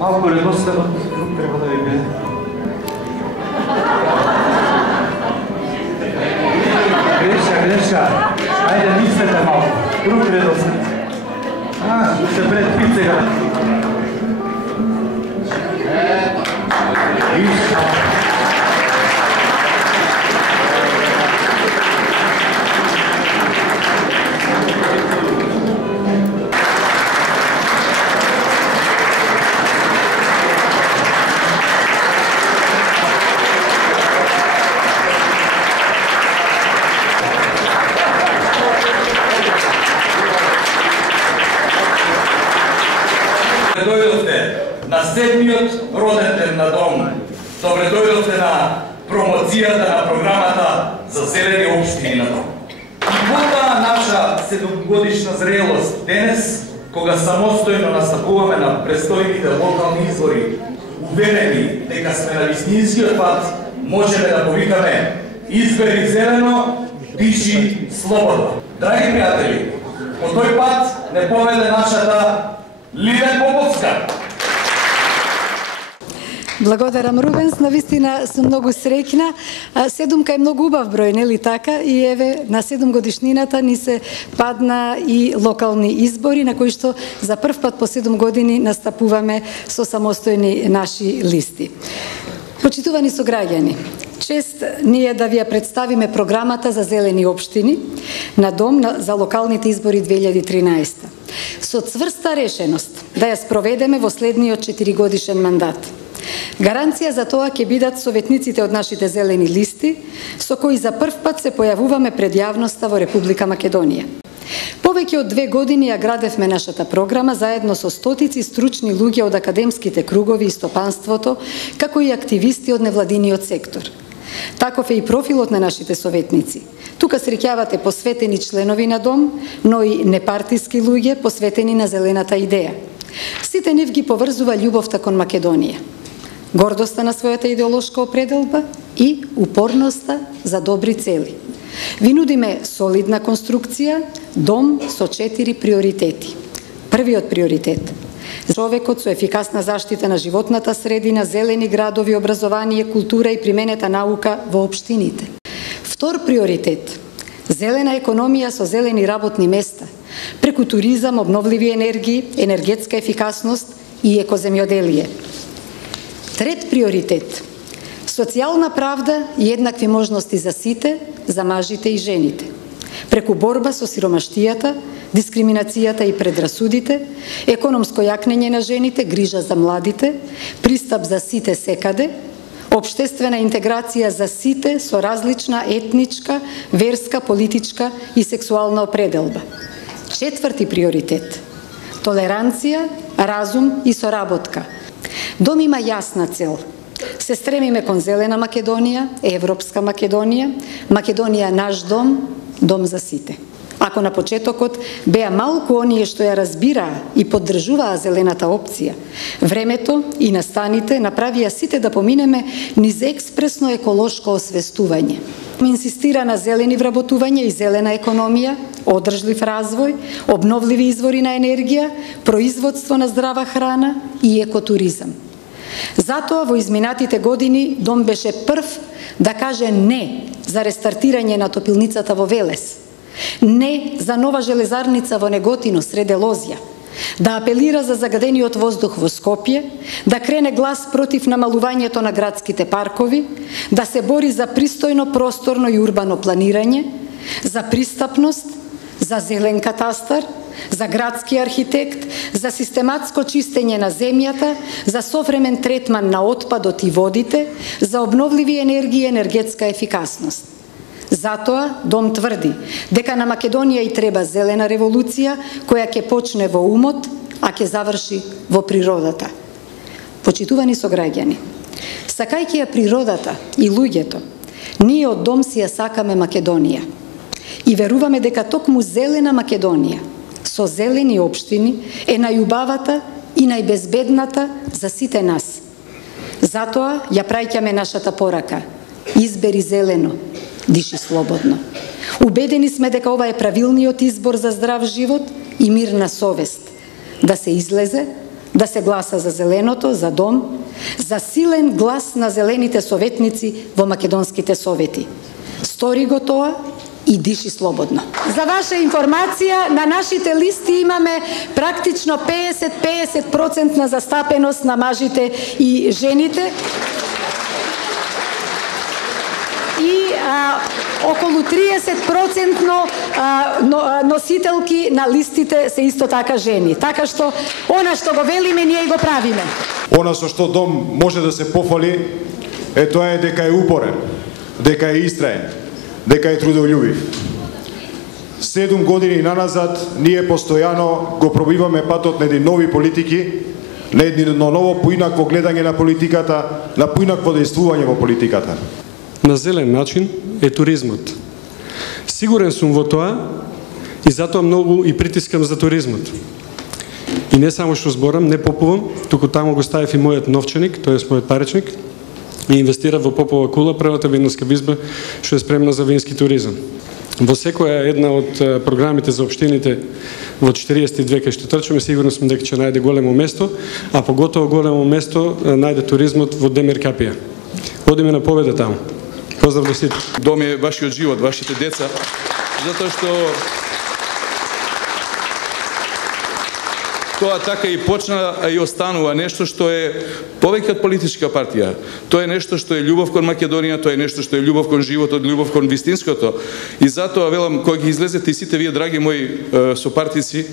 Малко недоследно, друг треба да ви биде. Греша. Ајде, мислете малко. Друг редослед. Ще се пред пит сега. На седмиот роден ден на Дом. Добре дојдовте на промоцијата на програмата за зелени општини на Дом. Во таа наша 7-годишна зрелост денес, кога самостојно настапуваме на престојните локални избори, уверени дека сме на вистинскиот пат, можеме да повикаме: избери зелено, пиши слободно. Драги пријатели, по тој пат не поведе нашата Лиле Поповска. Благодарам, Рубенс, навистина сум многу среќна. 7 е многу убав број, нели така? И еве, на 7 годишнината ни се падна и локални избори, на кои што за прв пат по 7 години настапуваме со самостојни наши листи. Почитувани сограѓани, чест ни е да ви ја представиме програмата за зелени општини на Дом за локалните избори 2013. Со цврста решеност да ја спроведеме во следниот 4-годишен мандат. Гаранција за тоа ќе бидат советниците од нашите зелени листи, со кои за прв пат се појавуваме пред јавноста во Република Македонија. Повеќе од 2 години ја градевме нашата програма заедно со стотици стручни луѓе од академските кругови и стопанството, како и активисти од невладиниот сектор. Таков е и профилот на нашите советници. Тука среќавате посветени членови на Дом, но и непартиски луѓе посветени на зелената идеја. Сите нив ги поврзува љубовта кон Македонија, гордоста на својата идеолошка определба и упорноста за добри цели. Ви нудиме солидна конструкција, Дом со 4 приоритети. Првиот приоритет – човекот со ефикасна заштита на животната средина, зелени градови, образование, култура и применета наука во општините. Втор приоритет – зелена економија со зелени работни места, преку туризам, обновливи енергии, енергетска ефикасност и екоземјоделие. Трет приоритет – социјална правда и еднакви можности за сите, за мажите и жените. Преку борба со сиромаштијата, дискриминацијата и предрасудите, економско јакнење на жените, грижа за младите, пристап за сите секаде, општествена интеграција за сите со различна етничка, верска, политичка и сексуална определба. Четврти приоритет – толеранција, разум и соработка. Дом има јасна цел. Се стремиме кон зелена Македонија, европска Македонија, Македонија наш дом, дом за сите. Ако на почетокот беа малку оние што ја разбираа и поддржуваа зелената опција, времето и настаните направија сите да поминеме низ експресно еколошко освестување. Инсистира на зелени вработување и зелена економија, одржлив развој, обновливи извори на енергија, производство на здрава храна и екотуризам. Затоа во изминатите години Дом беше прв да каже не за рестартирање на топилницата во Велес, не за нова железарница во Неготино сред Елозија, да апелира за загадениот воздух во Скопје, да крене глас против намалувањето на градските паркови, да се бори за пристојно просторно и урбано планирање, за пристапност, за зелен катастар, за градски архитект, за систематско чистење на земјата, за современ третман на отпадот и водите, за обновливи енергии и енергетска ефикасност. Затоа Дом тврди дека на Македонија и треба зелена револуција која ќе почне во умот, а ќе заврши во природата. Почитувани сограѓани, сакајќи ја природата и луѓето, ние од Дом си ја сакаме Македонија и веруваме дека токму зелена Македонија со зелени општини е најубавата и најбезбедната за сите нас. Затоа ја праќаме нашата порака: избери зелено, диши слободно. Убедени сме дека ова е правилниот избор за здрав живот и мирна совест, да се излезе, да се гласа за зеленото, за дом, за силен глас на зелените советници во македонските совети. Стори го тоа и диши слободно. За ваша информација, на нашите листи имаме практично 50% на застапеност на мажите и жените. И околу 30% носителки на листите се исто така жени. Така што, она што го велиме, ние го правиме. Она со што дом може да се пофали, тоа е дека е упорен, дека е истраен, дека е трудолюбив. 7 години наназад, ние постојано го пробиваме патот на едни нови политики, на едно ново поинакво гледање на политиката, на поинакво действување во политиката. На зелен начин е туризмот. Сигурен сум во тоа и затоа многу и притискам за туризмот. И не само што зборам, не попувам, туку таму го ставив и мојот новченик, тоест мојот паричник, и инвестирав во Попова кула, првата винарска визба што е спремна за вински туризам. Во секоја една од програмите за општините во 42 кај што трчаме, сигурно сум дека ќе најде големо место, а поготово големо место најде туризмот во Демир Капија. Одиме на победа таму. Поздрав до сите. Дом е вашиот живот, вашите деца, затоа што тоа така и почна, а и останува нешто што е повеќе од политичка партија. Тоа е нешто што е љубов кон Македонија, тоа е нешто што е љубов кон животот, љубов кон вистинското. И затоа велам, кога ги излезете и сите вие, драги мои сопартици,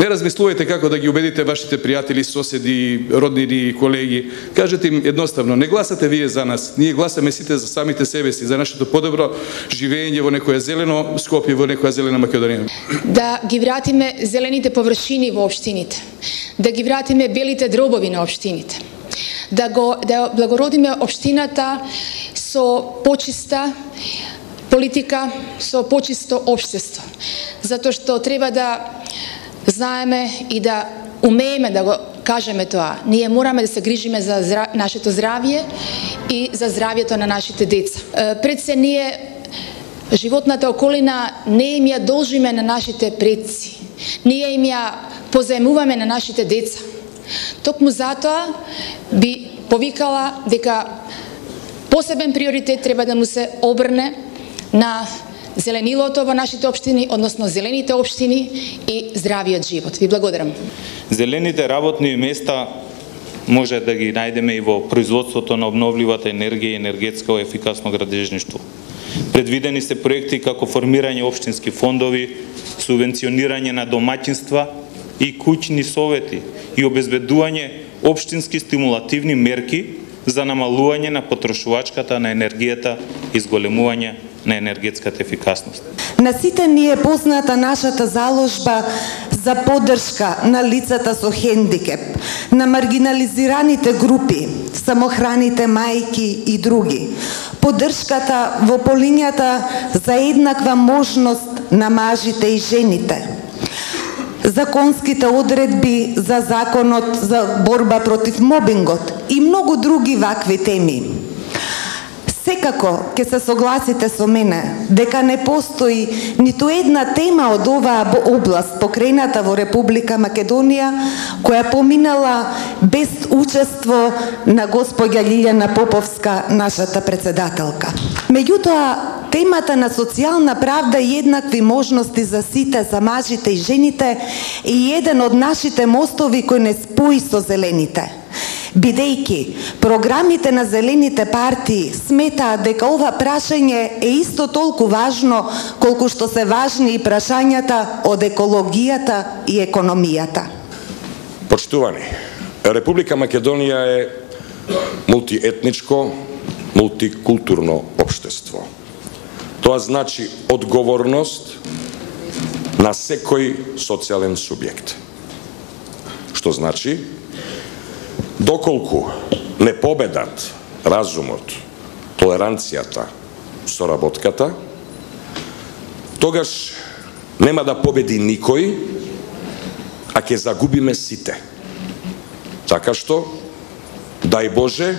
не размислувајте како да ги убедите вашите пријатели, соседи, роднини, колеги. Кажете им едноставно, не гласате вие за нас, ние гласаме сите за самите себе си, за нашето подобро живење во некоја зелено Скопје, во некоја зелена Македонија. Да ги вратиме зелените површини во општините, да ги вратиме белите дробови на општините, да благородиме општината со почиста политика, со почисто општество. Затоа што треба да знаеме и да умееме да го кажеме тоа. Ние мораме да се грижиме за нашето здравје и за здравјето на нашите деца. Пред се ние животната околина не им ја должиме на нашите предци. Ние им ја позаемуваме на нашите деца. Токму затоа би повикала дека посебен приоритет треба да му се обрне на зеленилото во нашите општини, односно зелените општини и здравиот живот. Ви благодарам. Зелените работни места може да ги најдеме и во производството на обновливата енергија и енергетско ефикасно градежништво. Предвидени се проекти како формирање општински фондови, субвенционирање на домаќинства и куќни совети и обезбедување општински стимулативни мерки за намалување на потрошувачката на енергијата и зголемување на енергетската ефикасност. На сите ни е позната нашата заложба за поддршка на лицата со хендикеп, на маргинализираните групи, самохраните мајки и други. Поддршката во полињата за еднаква можност на мажите и жените. Законските одредби за законот за борба против мобингот и многу други вакви теми. Секако ќе се согласите со мене дека не постои ниту една тема од оваа област покрената во Република Македонија која поминала без учество на госпоѓа Лилјана Поповска, нашата председателка. Меѓутоа, темата на социјална правда и еднакви можности за сите, за мажите и жените е еден од нашите мостови кој не спои со зелените. Бидејќи програмите на зелените партии сметаат дека ова прашање е исто толку важно колку што се важни и прашањата од екологијата и економијата. Почитувани, Република Македонија е мултиетничко, мултикултурно општество. Тоа значи одговорност на секој социјален субјект. Што значи, доколку не победат разумот, толеранцијата, соработката, тогаш нема да победи никој, а ќе загубиме сите. Така што, дај Боже,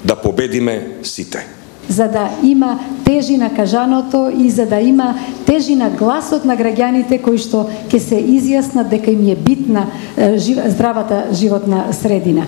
да победиме сите. за да има тежина кажаното и за да има тежина гласот на граѓаните кои што ќе се изјаснат дека им е битна здравата животна средина.